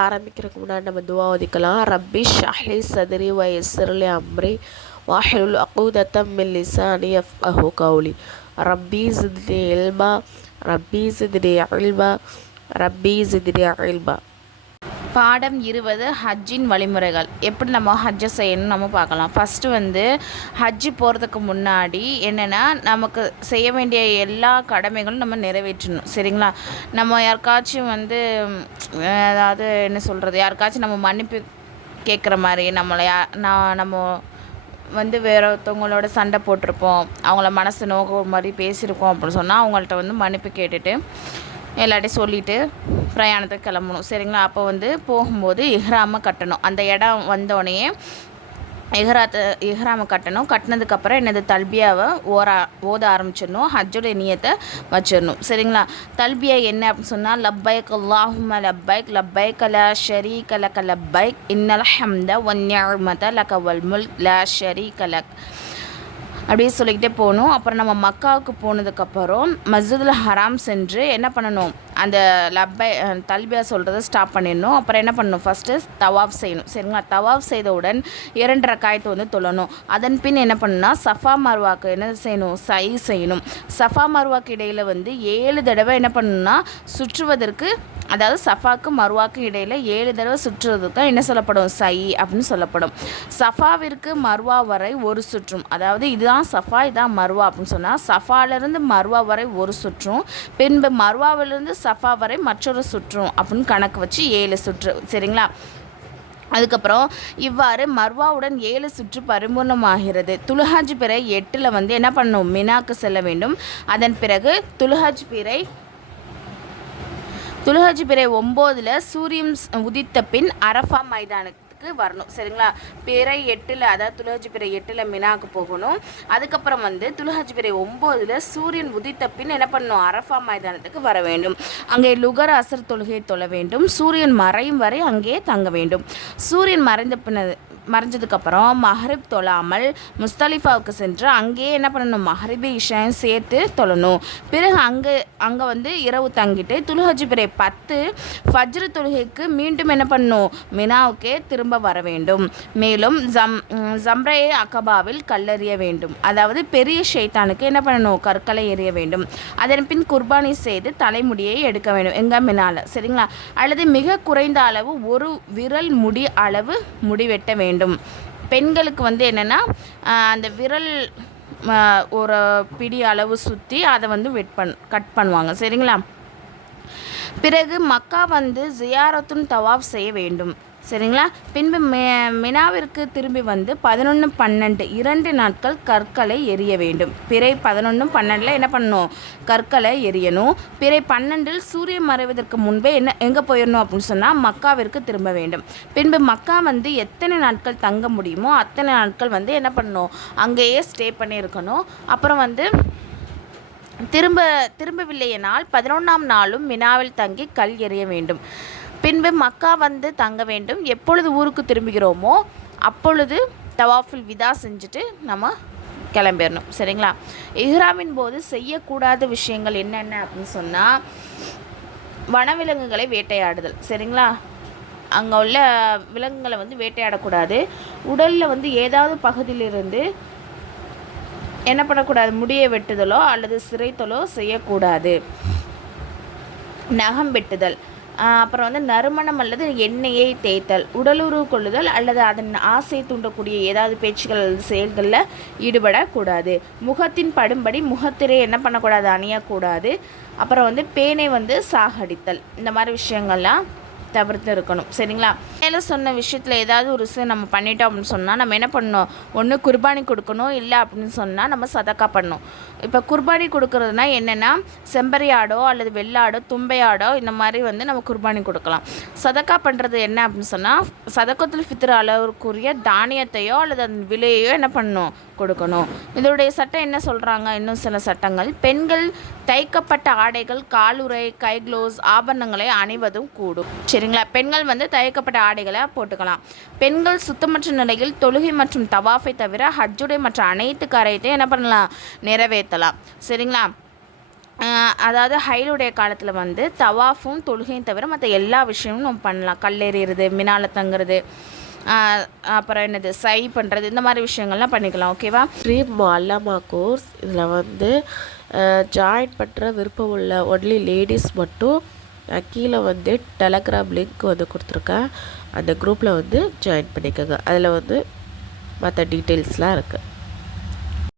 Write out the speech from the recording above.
ஆரம்பிக்கிறதுக்கு முன்னாடி நம்ம துவா ஓதிக்கலாம். ரப்பி ஷ்ரஹ்லி சத்ரி வ யஸ்ஸிர்லி அம்ரி வஹ்லுல் உக்தத்தம் மின் லிசானி யஃப்கஹு கௌலி. ரப்பி ஸித்னி இல்மா ரப்பி ஸித்னி இல்மா ரப்பி ஸித்னி இல்மா. பாடம் 20 ஹஜ்ஜின் வழிமுறைகள். எப்படி நம்ம ஹஜ்ஜை செய்யணும்னு நம்ம பார்க்கலாம். ஃபஸ்ட்டு ஹஜ்ஜு போகிறதுக்கு முன்னாடி என்னென்னா நமக்கு செய்ய வேண்டிய எல்லா கடமைகளும் நம்ம நிறைவேற்றணும். சரிங்களா? நம்ம யாருக்காச்சும் அதாவது என்ன சொல்கிறது, யாருக்காச்சும் நம்ம மன்னிப்பு கேட்குற மாதிரி நம்ம வேற ஒருத்தவங்களோட சண்டை போட்டிருப்போம், அவங்கள மனசு நோக்க மாதிரி பேசியிருக்கோம் அப்படின்னு சொன்னால் அவங்கள்ட்ட மன்னிப்பு கேட்டுட்டு எல்லாட்டையும் சொல்லிவிட்டு பிரயாணத்துக்கு கிளம்பணும். சரிங்களா? அப்போ போகும்போது இஹ்ராமை கட்டணும். அந்த இடம் வந்தோடனே இஹ்ராமை கட்டணும். கட்டினதுக்கப்புறம் என்னது தல்பியாவை ஓத ஆரம்பிச்சிடணும். ஹஜ்ஜுடைய நியத்தை வச்சிடணும். சரிங்களா? தல்பியா என்ன அப்படின்னு சொன்னால், லப்பைக் அல்லாஹும்ம லப்பைக் லப்பைக் லா ஷரீக லக லப்பைக் இன்னல் ஹம்த வன் நிஅமத லக வல் முல்க் லா ஷரீக லக் அப்படியே சொல்லிக்கிட்டே போகணும். அப்புறம் நம்ம மக்காவுக்கு போனதுக்கப்புறம் மஸ்ஜிதுல் ஹராம் சென்று என்ன பண்ணணும், அந்த தல்பியா சொல்கிறத ஸ்டாப் பண்ணிடணும். அப்புறம் என்ன பண்ணணும், ஃபஸ்ட்டு தவாஃப் செய்யணும். சரிங்களா? தவாஃப் செய்தவுடன் 2 ரக்காயத்தை தொழணும். அதன் பின் என்ன பண்ணணும்னா சஃபா மர்வாக்கு என்ன செய்யணும், சை செய்யணும். சஃபா மர்வாக்கு இடையில் 7 தடவை என்ன பண்ணணும்னா சுற்றுவதற்கு, அதாவது சஃபாக்கு மர்வாக்கு இடையில் 7 தடவை சுற்றுறதுக்கு தான் என்ன சொல்லப்படும், சை அப்படின்னு சொல்லப்படும். சஃபாவிற்கு மர்வா வரை ஒரு சுற்றும், அதாவது இதுதான் சஃபா இதுதான் மர்வா அப்படின்னு சொன்னால் சஃபாவிலிருந்து மர்வா வரை ஒரு சுற்றும், பின்பு மர்வாவிலிருந்து சஃபா வரை மற்றொரு சுற்றும் அப்படின்னு கணக்கு வச்சு 7 சுற்று. சரிங்களா? அதுக்கப்புறம் இவ்வாறு மர்வாவுடன் 7 சுற்று பரிபூர்ணமாகிறது. துல்ஹஜ் பிறை 8 என்ன பண்ணணும், மினாக்கு செல்ல வேண்டும். அதன் பிறகு துல்ஹஜ் பிறை 9 சூரியன் உதித்த பின் அரஃபா மைதானத்துக்கு வரணும். சரிங்களா? பிறை 8 அதாவது துல்ஹஜ் பிறை 8 மினாக்கு போகணும். அதுக்கப்புறம் துல்ஹஜ் பிறை 9 சூரியன் உதித்த பின் என்ன பண்ணணும், அரஃபா மைதானத்துக்கு வர வேண்டும். அங்கே லுகர் அசர் தொழுகை தொழ வேண்டும். சூரியன் மறையும் வரை அங்கே தங்க வேண்டும். சூரியன் மறைஞ்சதுக்கப்புறம் மஹ்ரிப் தொழாமல் முஸ்தலிஃபாவுக்கு சென்று அங்கேயே என்ன பண்ணணும், மஹ்ரிபி இஷாயும் சேர்த்து தொழணும். பிறகு அங்கே இரவு தங்கிட்டு துல்ஹஜ் பிறை 10 ஃபஜ்ர் தொழுகைக்கு மீண்டும் என்ன பண்ணணும், மினாவுக்கே திரும்ப வர வேண்டும். மேலும் ஜம்ரே அகபாவில் கல்லெறிய வேண்டும், அதாவது பெரிய ஷைத்தானுக்கு என்ன பண்ணணும், கற்களை எறிய வேண்டும். அதன் பின் குர்பானி செய்து தலைமுடியை எடுக்க வேண்டும். எங்கே, மினால. சரிங்களா? அல்லது மிக குறைந்த அளவு ஒரு விரல் முடி அளவு முடி வெட்ட வேண்டும். பெண்களுக்கு என்னென்னா அந்த விரல் ஒரு பிடி அளவு சுற்றி அதை கட் பண்ணுவாங்க. சரிங்களா? பிறகு மக்கா ஜியாரத்துன் தவாஃப் செய்ய வேண்டும். சரிங்களா? பின்பு மினாவிற்கு திரும்பி 11, 12 2 நாட்கள் கற்களை எரிய வேண்டும். பிறை 11, 12 என்ன பண்ணணும், கற்களை எரியணும். பிறை 12 சூரியன் மறைவதற்கு முன்பே எங்கே போயிடணும் அப்படின்னு சொன்னால் மக்காவிற்கு திரும்ப வேண்டும். பின்பு மக்கா எத்தனை நாட்கள் தங்க முடியுமோ அத்தனை நாட்கள் என்ன பண்ணணும், அங்கேயே ஸ்டே பண்ணியிருக்கணும். அப்புறம் திரும்பவில்லையினால் 11ஆம் நாளும் மினாவில் தங்கி கல் எறிய வேண்டும். பின்பு மக்கா தங்க வேண்டும். எப்பொழுது ஊருக்கு திரும்புகிறோமோ அப்பொழுது தவாஃபுல் விதா செஞ்சுட்டு நம்ம கிளம்பிடணும். சரிங்களா? இஹ்ராமின் போது செய்யக்கூடாத விஷயங்கள் என்னென்ன அப்படின்னு சொன்னால், வனவிலங்குகளை வேட்டையாடுதல். சரிங்களா? அங்கே உள்ள விலங்குகளை வேட்டையாடக்கூடாது. உடலில் ஏதாவது பகுதியிலிருந்து என்ன பண்ணக்கூடாது, முடியை வெட்டுதலோ அல்லது சிரைத்தலோ செய்யக்கூடாது. நகம் வெட்டுதல், அப்புறம் நறுமணம் அல்லது எண்ணெயை தேய்த்தல், உடலுறவு கொள்ளுதல் அல்லது அதன் ஆசை தூண்டக்கூடிய ஏதாவது பேச்சுகள் அல்லது செயல்களில் ஈடுபடக்கூடாது. முகத்தின் படும்படி முகத்திரை என்ன பண்ணக்கூடாது, அணியக்கூடாது. அப்புறம் பேனை சாகடித்தல், இந்த மாதிரி விஷயங்கள்லாம் தவிர்த்து இருக்கணும். சரிங்களா? மேலே சொன்ன விஷயத்தில் ஏதாவது ஒரு விஷயம் நம்ம பண்ணிட்டோம் அப்படின்னு சொன்னால் நம்ம என்ன பண்ணணும், ஒன்று குர்பானி கொடுக்கணும், இல்லை அப்படின்னு சொன்னால் நம்ம சதக்கா பண்ணணும். இப்போ குர்பானி கொடுக்கறதுனா என்னென்னா செம்பரி ஆடோ அல்லது வெள்ளாடோ தும்பையாடோ இந்த மாதிரி நம்ம குர்பானி கொடுக்கலாம். சதக்கா பண்ணுறது என்ன அப்படின்னு சொன்னால் சதக்கத்துல் ஃபித்ர் அளவுக்குரிய தானியத்தையோ அல்லது அந்த விலையோ என்ன பண்ணணும், கொடுக்கணும். இதோடைய சட்டம் என்ன சொல்கிறாங்க, இன்னும் சில சட்டங்கள், பெண்கள் தைக்கப்பட்ட ஆடைகள், காலுறை, கை க்ளோஸ், ஆபரணங்களை அணிவதும் கூடும். சரிங்களா? பெண்கள் தைக்கப்பட்ட ஆடைகளை போட்டுக்கலாம். பெண்கள் சுத்தமற்ற நிலையில் தொழுகை மற்றும் தவாஃபை தவிர ஹஜ்ஜுடைய மற்ற அனைத்து காரியத்தையும் என்ன பண்ணலாம், நிறைவேற்றலாம். சரிங்களா? அதாவது ஹைலுடைய காலத்தில் வந்து தவாஃபும் தொழுகையும் தவிர மற்ற எல்லா விஷயமும் நம்ம பண்ணலாம். கல்லெறிகிறது, மினால தங்குறது, அப்புறம் என்னது சை பண்ணுறது, இந்த மாதிரி விஷயங்கள்லாம் பண்ணிக்கலாம். ஓகேவா? ட்ரீம் முஅல்லமா கோர்ஸ் இதில் வந்து ஜாயின் பண்ணுற விருப்பம் உள்ள ஒன்லி லேடிஸ் மட்டும் கீழே வந்து டெலகிராம் லிங்க் வந்து கொடுத்துருக்கேன். அந்த குரூப்பில் வந்து ஜாயின் பண்ணிக்கோங்க. அதில் வந்து மற்ற டீட்டெயில்ஸ்லாம் இருக்குது.